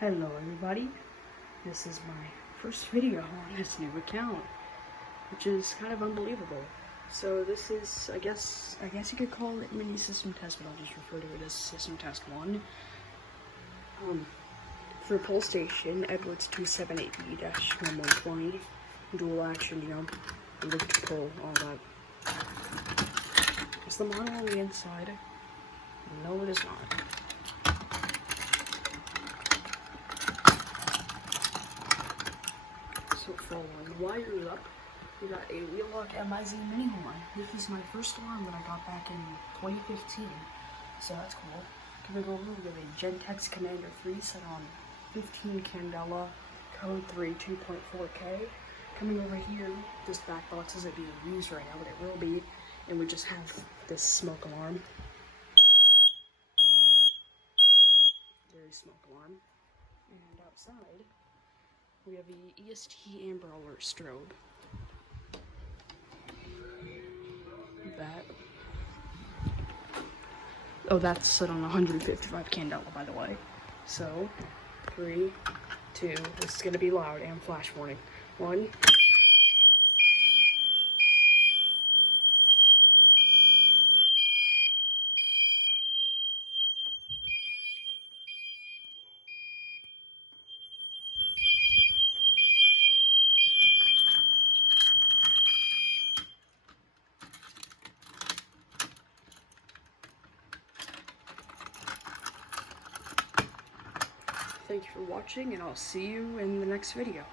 Hello everybody, this is my first video on this new account, which is kind of unbelievable. So this is, I guess you could call it mini system test, but I'll just refer to it as system test 1. For pull station, Edwards 278B-1120, dual action jump, lift pull, all that. Is the model on the inside? No, it is not. So for wires up, we got a Wheelock MIZ mini horn. This is my first alarm that I got back in 2015, so that's cool. Gonna go over with a Gentex Commander 3 set on 15 Candela, code 3 2.4K. Coming over here, this back box isn't being used right now, but it will be, and we just have this smoke alarm. Very smoke alarm. And outside, we have the EST Amber Alert strobe. That's set on 155 Candela, by the way. So, 3, 2, this is gonna be loud, and flash warning. 1. Thank you for watching, and I'll see you in the next video.